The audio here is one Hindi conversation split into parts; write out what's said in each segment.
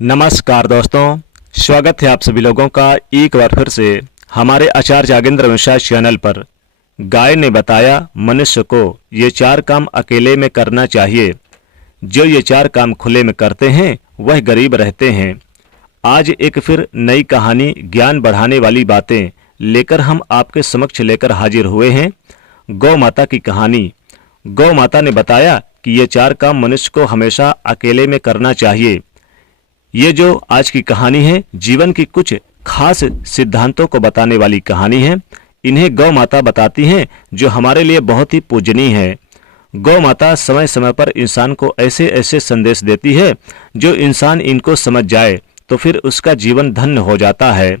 नमस्कार दोस्तों, स्वागत है आप सभी लोगों का एक बार फिर से हमारे आचार्य जागेंद्र मिश्रा चैनल पर। गाय ने बताया मनुष्य को ये 4 काम अकेले में करना चाहिए। जो ये 4 काम खुले में करते हैं वह गरीब रहते हैं। आज एक फिर नई कहानी, ज्ञान बढ़ाने वाली बातें लेकर हम आपके समक्ष लेकर हाजिर हुए हैं। गौ माता की कहानी। गौ माता ने बताया कि ये 4 काम मनुष्य को हमेशा अकेले में करना चाहिए। ये जो आज की कहानी है, जीवन की कुछ खास सिद्धांतों को बताने वाली कहानी है। इन्हें गौ माता बताती हैं, जो हमारे लिए बहुत ही पूजनीय है। गौ माता समय समय पर इंसान को ऐसे ऐसे संदेश देती है, जो इंसान इनको समझ जाए तो फिर उसका जीवन धन्य हो जाता है।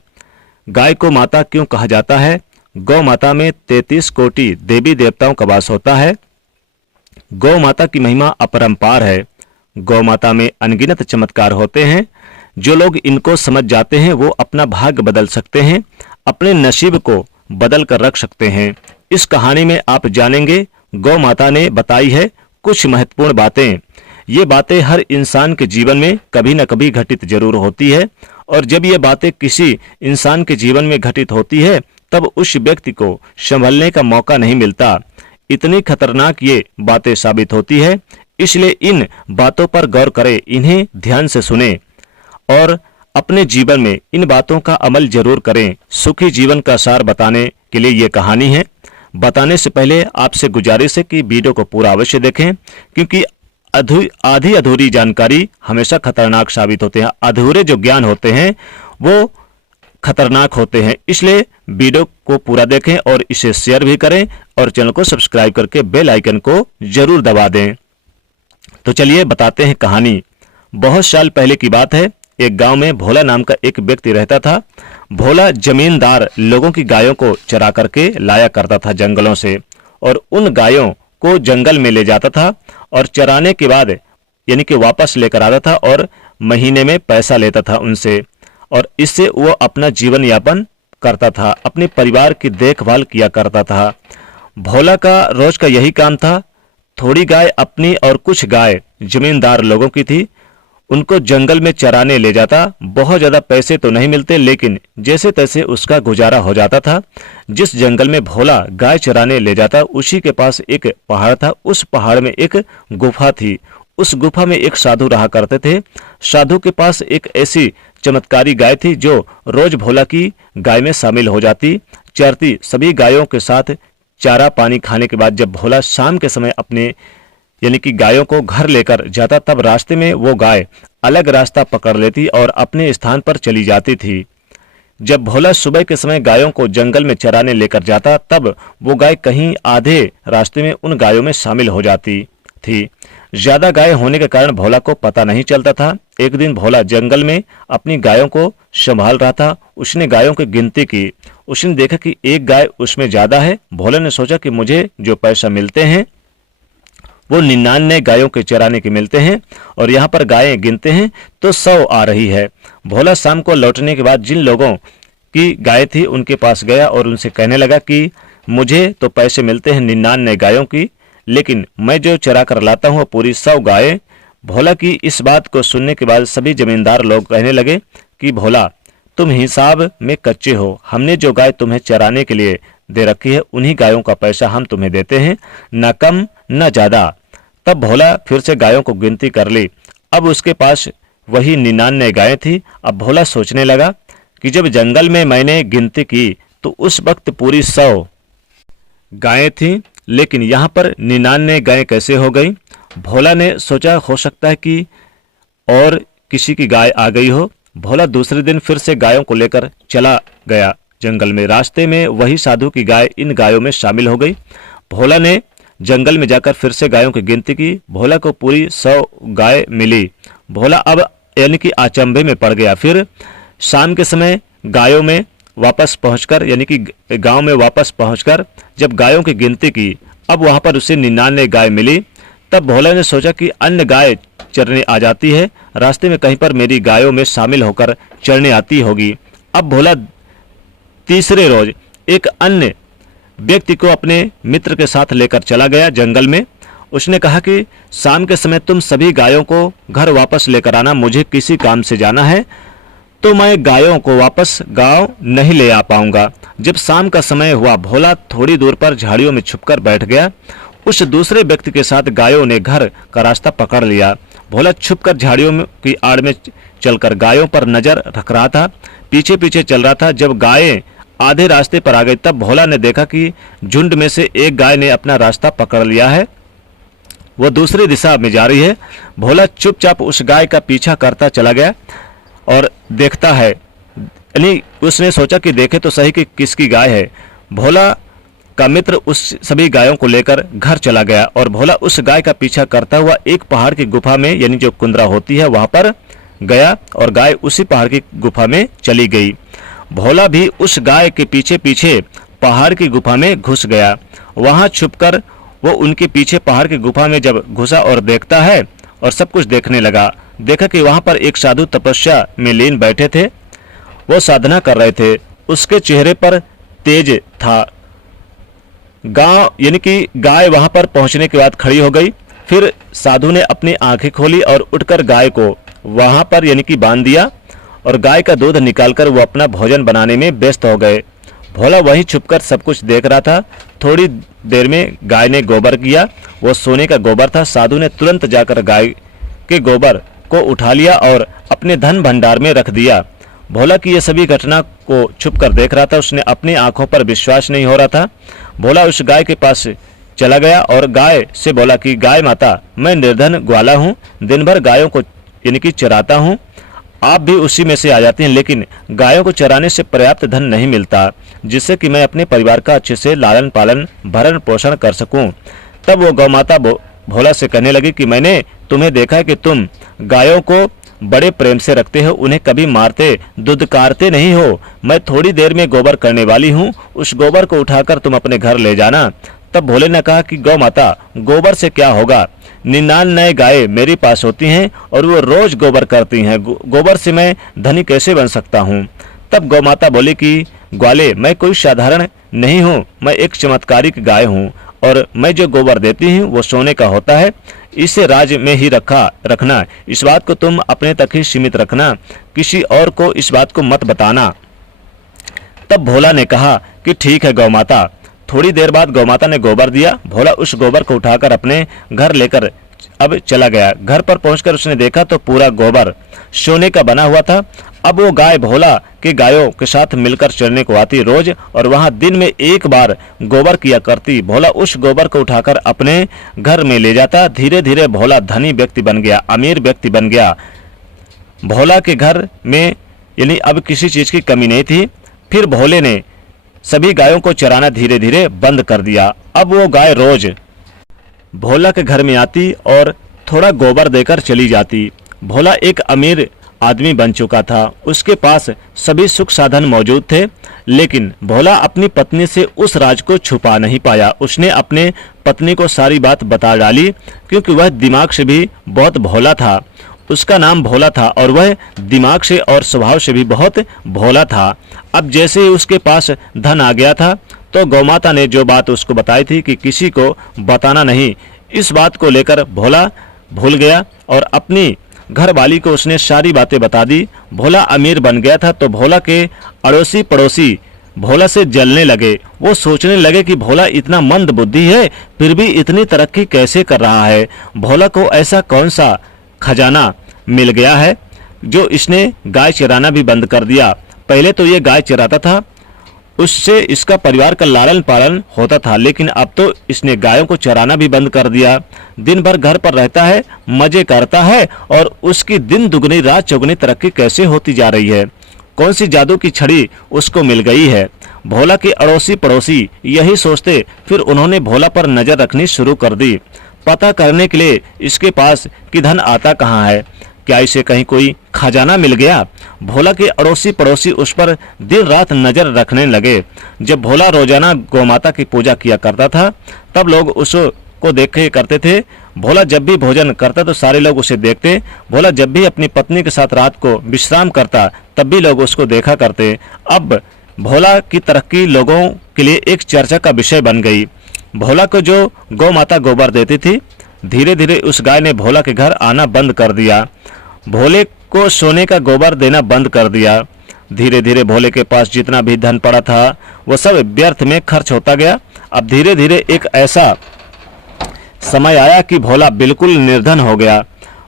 गाय को माता क्यों कहा जाता है? गौ माता में 33 कोटि देवी देवताओं का वास होता है। गौ माता की महिमा अपरंपार है। गौ माता में अनगिनत चमत्कार होते हैं। जो लोग इनको समझ जाते हैं वो अपना भाग्य बदल सकते हैं, अपने नसीब को बदल कर रख सकते हैं। इस कहानी में आप जानेंगे, गौ माता ने बताई है कुछ महत्वपूर्ण बातें। ये बातें हर इंसान के जीवन में कभी न कभी घटित जरूर होती है, और जब ये बातें किसी इंसान के जीवन में घटित होती है तब उस व्यक्ति को संभलने का मौका नहीं मिलता। इतनी खतरनाक ये बातें साबित होती है, इसलिए इन बातों पर गौर करें, इन्हें ध्यान से सुने और अपने जीवन में इन बातों का अमल जरूर करें। सुखी जीवन का सार बताने के लिए ये कहानी है। बताने से पहले आपसे गुजारिश है कि वीडियो को पूरा अवश्य देखें, क्योंकि आधी अधूरी जानकारी हमेशा खतरनाक साबित होते हैं। अधूरे जो ज्ञान होते हैं वो खतरनाक होते हैं। इसलिए वीडियो को पूरा देखें और इसे शेयर भी करें, और चैनल को सब्सक्राइब करके बेल आइकन को जरूर दबा दें। तो चलिए बताते हैं कहानी। बहुत साल पहले की बात है। एक गांव में भोला नाम का एक व्यक्ति रहता था। भोला जमींदार लोगों की गायों को चरा करके लाया करता था जंगलों से, और उन गायों को जंगल में ले जाता था और चराने के बाद यानी कि वापस लेकर आता था, और महीने में पैसा लेता था उनसे, और इससे वो अपना जीवन यापन करता था, अपने परिवार की देखभाल किया करता था। भोला का रोज का यही काम था। थोड़ी गाय अपनी और कुछ गाय जमींदार लोगों की थी। उनको जंगल में चराने ले जाता। बहुत ज्यादा पैसे तो नहीं मिलते, लेकिन जैसे तैसे उसका गुजारा हो जाता था। जिस जंगल में भोला गाय चराने ले जाता, उसी के पास एक पहाड़ था। उस पहाड़ में एक गुफा थी। उस गुफा में एक साधु रहा करते थे। साधु के पास एक ऐसी चमत्कारी गाय थी जो रोज भोला की गाय में शामिल हो जाती, चरती। सभी गायों के साथ चारा पानी खाने के बाद जब भोला शाम के समय अपने यानी कि गायों को घर लेकर जाता, तब रास्ते में वो गाय अलग रास्ता पकड़ लेती और अपने स्थान पर चली जाती थी। जब भोला सुबह के समय गायों को जंगल में चराने लेकर जाता, तब वो गाय कहीं आधे रास्ते में उन गायों में शामिल हो जाती थी। ज्यादा गाय होने के कारण भोला को पता नहीं चलता था। एक दिन भोला जंगल में अपनी गायों को संभाल रहा था। उसने गायों की गिनती की। उसने देखा कि एक गाय उसमें ज्यादा है। भोला ने सोचा कि मुझे जो पैसा मिलते हैं वो 99 गायों के चराने के मिलते हैं, और यहाँ पर गायें गिनते हैं तो 100 आ रही है। भोला शाम को लौटने के बाद जिन लोगों की गाय थी उनके पास गया और उनसे कहने लगा कि मुझे तो पैसे मिलते हैं 99 गायों की, लेकिन मैं जो चरा कर लाता हूँ पूरी 100 गायें। भोला की इस बात को सुनने के बाद सभी जमींदार लोग कहने लगे कि भोला, तुम हिसाब में कच्चे हो। हमने जो गाय तुम्हें चराने के लिए दे रखी है, उन्हीं गायों का पैसा हम तुम्हें देते हैं, न कम न ज्यादा। तब भोला फिर से गायों को गिनती कर ली। अब उसके पास वही 99 गायें थी। अब भोला सोचने लगा कि जब जंगल में मैंने गिनती की तो उस वक्त पूरी 100 गायें थी, लेकिन यहाँ पर 99 गायें कैसे हो गई? भोला ने सोचा हो सकता है कि और किसी की गाय आ गई हो। भोला दूसरे दिन फिर से गायों को लेकर चला गया जंगल में। रास्ते में वही साधु की गाय इन गायों में शामिल हो गई। भोला ने जंगल में जाकर फिर से गायों की गिनती की। भोला को पूरी 100 गाय मिली। भोला अब यानी कि अचंभे में पड़ गया। फिर शाम के समय गायों में वापस पहुंचकर यानी कि गांव में वापस पहुंचकर जब गायों की गिनती की, अब वहां पर उसे 99 गाय मिली। तब भोला ने सोचा कि अन्य गाय चरने आ जाती है, रास्ते में कहीं पर मेरी गायों में शामिल होकर चरने आती होगी। अब भोला तीसरे रोज एक अन्य व्यक्ति को अपने मित्र के साथ लेकर चला गया जंगल में। उसने कहा कि शाम के समय तुम सभी गायों को घर वापस लेकर आना, मुझे किसी काम से जाना है, तो मैं गायों को वापस गांव नहीं ले आ पाऊंगा। जब शाम का समय हुआ, भोला थोड़ी दूर पर झाड़ियों में छुपकर बैठ गया। उस दूसरे व्यक्ति के साथ गायों ने घर का रास्ता पकड़ लिया। भोला छुपकर झाड़ियों की आड़ में चलकर गायों पर नजर रख रहा था, पीछे पीछे चल रहा था। जब गायें आधे रास्ते पर आ गई, तब भोला ने देखा कि झुंड में से एक गाय ने अपना रास्ता पकड़ लिया है, वो दूसरी दिशा में जा रही है। भोला चुपचाप उस गाय का पीछा करता चला गया और देखता है, यानी उसने सोचा कि देखे तो सही कि किसकी गाय है। भोला का मित्र उस सभी गायों को लेकर घर चला गया और भोला उस गाय का पीछा करता हुआ एक पहाड़ की गुफा में, यानी जो कुंदरा होती है, वहां पर गया और गाय उसी पहाड़ की गुफा में चली गई। भोला भी उस गाय के पीछे पीछे पहाड़ की गुफा में घुस गया। वहां छुपकर वो उनके पीछे पहाड़ की गुफा में जब घुसा और देखता है और सब कुछ देखने लगा, देखा कि वहां पर एक साधु तपस्या में लीन बैठे थे, वो साधना कर रहे थे। उसके चेहरे पर तेज था। गांव यानी कि गाय वहां पर पहुंचने के बाद खड़ी हो गई। फिर साधु ने अपनी आंखें खोली और उठकर गाय को वहां पर यानी कि बांध दिया और गाय का दूध निकालकर वो अपना भोजन बनाने में व्यस्त हो गए। भोला वहीं छुपकर सब कुछ देख रहा था। थोड़ी देर में गाय ने गोबर किया, वो सोने का गोबर था। साधु ने तुरंत जाकर गाय के गोबर को उठा लिया और अपने धन भंडार में रख दिया। भोला की यह सभी घटना को छुपकर देख रहा था। उसने अपनी आंखों पर विश्वास नहीं हो रहा था। भोला उस गाय के पास चला गया और गाय से बोला कि गाय माता, मैं निर्धन ग्वाला हूँ, दिन भर गायों को यानी कि चराता हूँ, आप भी उसी में से आ जाते हैं, लेकिन गायों को चराने से पर्याप्त धन नहीं मिलता जिससे कि मैं अपने परिवार का अच्छे से लालन पालन भरण पोषण कर सकूं। तब वो गौ माता भोला से कहने लगी कि मैंने तुम्हें देखा है कि तुम गायों को बड़े प्रेम से रखते हो, उन्हें कभी मारते दुदकारते नहीं हो। मैं थोड़ी देर में गोबर करने वाली हूँ, उस गोबर को उठाकर तुम अपने घर ले जाना। तब भोले ने कहा कि गौ माता, गोबर से क्या होगा, 99 गायें मेरे पास होती हैं और वो रोज गोबर करती हैं, गोबर से मैं धनी कैसे बन सकता हूँ। तब गौ माता बोली कि ग्वाले, मैं कोई साधारण नहीं हूँ, मैं एक चमत्कारिक गाय हूँ और मैं जो गोबर देती हूँ वो सोने का होता है, इसे राज में ही रखना, इस बात को तुम अपने तक ही सीमित रखना, किसी और को इस बात को मत बताना। तब भोला ने कहा कि ठीक है गौ माता। थोड़ी देर बाद गौ माता ने गोबर दिया। भोला उस गोबर को उठाकर अपने घर लेकर अब चला गया। घर पर पहुंचकर उसने देखा तो पूरा गोबर सोने का बना हुआ था। अब वो गाय भोला के गायों के साथ मिलकर चरने को आती रोज और वहां दिन में एक बार गोबर किया करती। भोला उस गोबर को उठाकर अपने घर में ले जाता। धीरे धीरे भोला धनी व्यक्ति बन गया, अमीर व्यक्ति बन गया। भोला के घर में यानी अब किसी चीज की कमी नहीं थी। फिर भोले ने सभी गायों को चराना धीरे धीरे बंद कर दिया। अब वो गाय रोज भोला के घर में आती और थोड़ा गोबर देकर चली जाती। भोला एक अमीर आदमी बन चुका था, उसके पास सभी सुख साधन मौजूद थे, लेकिन भोला अपनी पत्नी से उस राज को छुपा नहीं पाया। उसने अपने पत्नी को सारी बात बता डाली, क्योंकि वह दिमाग से भी बहुत भोला था। उसका नाम भोला था और वह दिमाग से और स्वभाव से भी बहुत भोला था। अब जैसे ही उसके पास धन आ गया था तो गौमाता ने जो बात उसको बताई थी कि किसी को बताना नहीं, इस बात को लेकर भोला भूल गया और अपनी घरवाली को उसने सारी बातें बता दी। भोला अमीर बन गया था तो भोला के अड़ोसी पड़ोसी भोला से जलने लगे। वो सोचने लगे कि भोला इतना मंद बुद्धि है फिर भी इतनी तरक्की कैसे कर रहा है। भोला को ऐसा कौन सा खजाना मिल गया है जो इसने गाय चराना भी बंद कर दिया। पहले तो ये गाय चराता था, उससे इसका परिवार का लालन पालन होता था, लेकिन अब तो इसने गायों को चराना भी बंद कर दिया। दिन भर घर पर रहता है, मजे करता है और उसकी दिन दुगनी रात चौगुनी तरक्की कैसे होती जा रही है। कौन सी जादू की छड़ी उसको मिल गई है। भोला के अड़ोसी पड़ोसी यही सोचते, फिर उन्होंने भोला पर नजर रखनी शुरू कर दी, पता करने के लिए इसके पास कि धन आता कहाँ है, क्या इसे कहीं कोई खजाना मिल गया। भोला के अड़ोसी पड़ोसी उस पर दिन रात नजर रखने लगे। जब भोला रोजाना गौमाता की पूजा किया करता था तब लोग उसको देखे करते थे। भोला जब भी भोजन करता तो सारे लोग उसे देखते। भोला जब भी अपनी पत्नी के साथ रात को विश्राम करता तब भी लोग उसको देखा करते। अब भोला की तरक्की लोगों के लिए एक चर्चा का विषय बन गई। भोला को जो गौ माता गोबर देती थी धीरे धीरे उस गाय ने भोला के घर आना बंद कर दिया। भोले को सोने का गोबर देना बंद कर दिया। धीरे धीरे भोले के पास जितना भी धन पड़ा था वो सब व्यर्थ में खर्च होता गया। अब धीरे धीरे एक ऐसा समय आया कि भोला बिल्कुल निर्धन हो गया।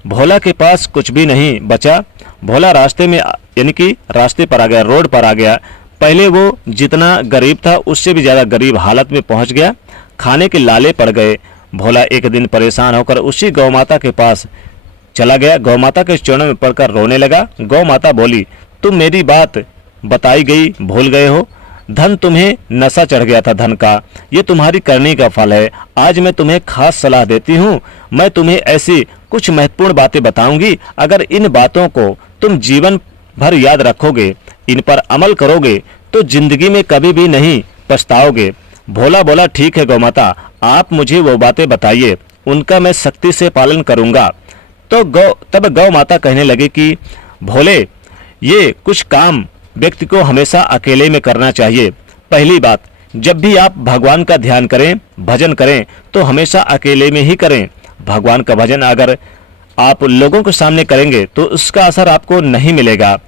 भोला के पास कुछ भी नहीं बचा। भोला रास्ते में यानी कि रास्ते पर आ गया, रोड पर आ गया। पहले वो जितना गरीब था उससे भी ज़्यादा गरीब हालत में पहुंच गया। खाने के लाले पड़ गए। भोला एक दिन परेशान होकर उसी गौ माता के पास चला गया। गौ माता के चरणों में पड़कर रोने लगा। गौ माता बोली, तुम मेरी बात बताई गई भूल गए हो। धन तुम्हें नशा चढ़ गया था धन का, ये तुम्हारी करनी का फल है। आज मैं तुम्हें खास सलाह देती हूँ। मैं तुम्हें ऐसी कुछ महत्वपूर्ण बातें बताऊंगी। अगर इन बातों को तुम जीवन भर याद रखोगे, इन पर अमल करोगे तो जिंदगी में कभी भी नहीं पछताओगे। भोला बोला, ठीक है गौ माता, आप मुझे वो बातें बताइए, उनका मैं सख्ती से पालन करूंगा। तो तब गौ माता कहने लगी कि भोले, ये कुछ काम व्यक्ति को हमेशा अकेले में करना चाहिए। पहली बात, जब भी आप भगवान का ध्यान करें, भजन करें तो हमेशा अकेले में ही करें। भगवान का भजन अगर आप लोगों के सामने करेंगे तो उसका असर आपको नहीं मिलेगा,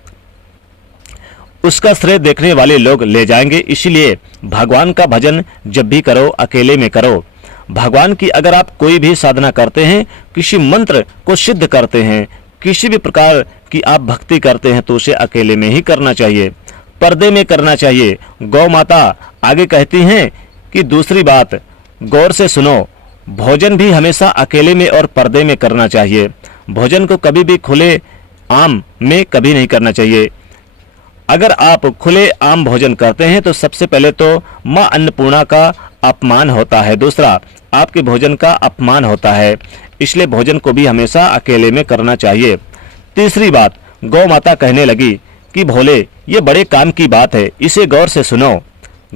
उसका श्रेय देखने वाले लोग ले जाएंगे। इसलिए भगवान का भजन जब भी करो अकेले में करो। भगवान की अगर आप कोई भी साधना करते हैं, किसी मंत्र को सिद्ध करते हैं, किसी भी प्रकार की आप भक्ति करते हैं तो उसे अकेले में ही करना चाहिए, पर्दे में करना चाहिए। गौ माता आगे कहती हैं कि दूसरी बात गौर से सुनो, भोजन भी हमेशा अकेले में और पर्दे में करना चाहिए। भोजन को कभी भी खुले आम में कभी नहीं करना चाहिए। अगर आप खुले आम भोजन करते हैं तो सबसे पहले तो माँ अन्नपूर्णा का अपमान होता है, दूसरा आपके भोजन का अपमान होता है। इसलिए भोजन को भी हमेशा अकेले में करना चाहिए। तीसरी बात, गौ माता कहने लगी कि भोले, ये बड़े काम की बात है, इसे गौर से सुनो।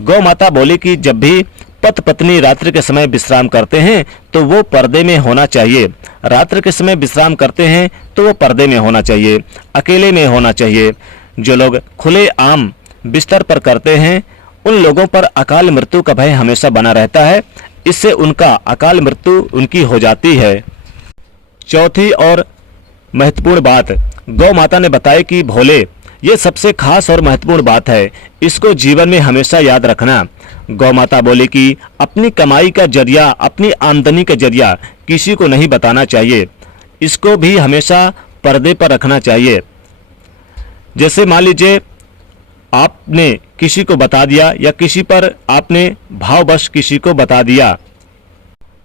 गौ माता बोली कि जब भी पति पत्नी रात्रि के समय विश्राम करते हैं तो वो पर्दे में होना चाहिए। रात्रि के समय विश्राम करते हैं तो वो पर्दे में होना चाहिए, अकेले में होना चाहिए। जो लोग खुले आम बिस्तर पर करते हैं उन लोगों पर अकाल मृत्यु का भय हमेशा बना रहता है। इससे उनका अकाल मृत्यु उनकी हो जाती है। चौथी और महत्वपूर्ण बात गौ माता ने बताया कि भोले, ये सबसे खास और महत्वपूर्ण बात है, इसको जीवन में हमेशा याद रखना। गौ माता बोली कि अपनी कमाई का जरिया, अपनी आमदनी का जरिया किसी को नहीं बताना चाहिए, इसको भी हमेशा पर्दे पर रखना चाहिए। जैसे मान लीजिए आपने किसी को बता दिया या किसी पर आपने भाववश किसी को बता दिया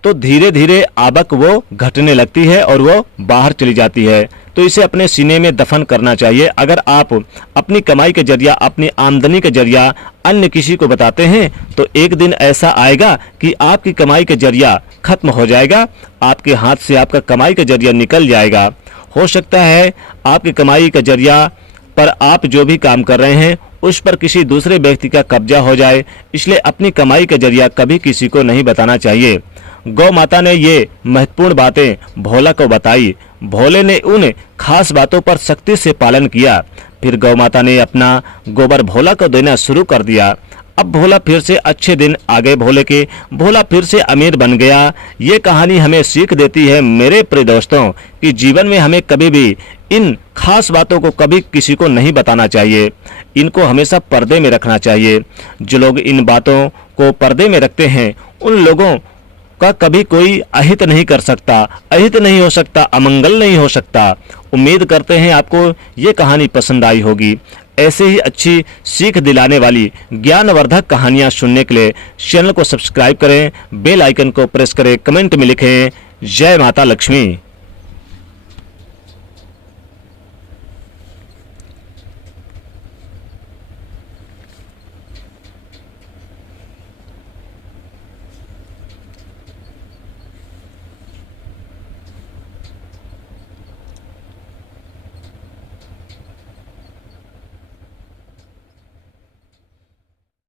तो धीरे धीरे आवक वो घटने लगती है और वो बाहर चली जाती है। तो इसे अपने सीने में दफन करना चाहिए। अगर आप अपनी कमाई के जरिया, अपनी आमदनी के जरिया अन्य किसी को बताते हैं तो एक दिन ऐसा आएगा कि आपकी कमाई के जरिया खत्म हो जाएगा, आपके हाथ से आपका कमाई का जरिया निकल जाएगा। हो सकता है आपकी कमाई का जरिया पर आप जो भी काम कर रहे हैं उस पर किसी दूसरे व्यक्ति का कब्जा हो जाए। इसलिए अपनी कमाई का जरिया कभी किसी को नहीं बताना चाहिए। गौ माता ने ये महत्वपूर्ण बातें भोला को बताई। भोले ने उन खास बातों पर सख्ती से पालन किया। फिर गौ माता ने अपना गोबर भोला को देना शुरू कर दिया। अब भोला फिर से अच्छे दिन आ गए भोले के। भोला फिर से अमीर बन गया। ये कहानी हमें सीख देती है मेरे प्रिय दोस्तों कि जीवन में हमें कभी भी इन खास बातों को कभी किसी को नहीं बताना चाहिए, इनको हमेशा पर्दे में रखना चाहिए। जो लोग इन बातों को पर्दे में रखते हैं उन लोगों का कभी कोई अहित नहीं कर सकता, अहित नहीं हो सकता, अमंगल नहीं हो सकता। उम्मीद करते हैं आपको ये कहानी पसंद आई होगी। ऐसे ही अच्छी सीख दिलाने वाली ज्ञानवर्धक कहानियाँ सुनने के लिए चैनल को सब्सक्राइब करें, बेल आइकन को प्रेस करें, कमेंट में लिखें जय माता लक्ष्मी।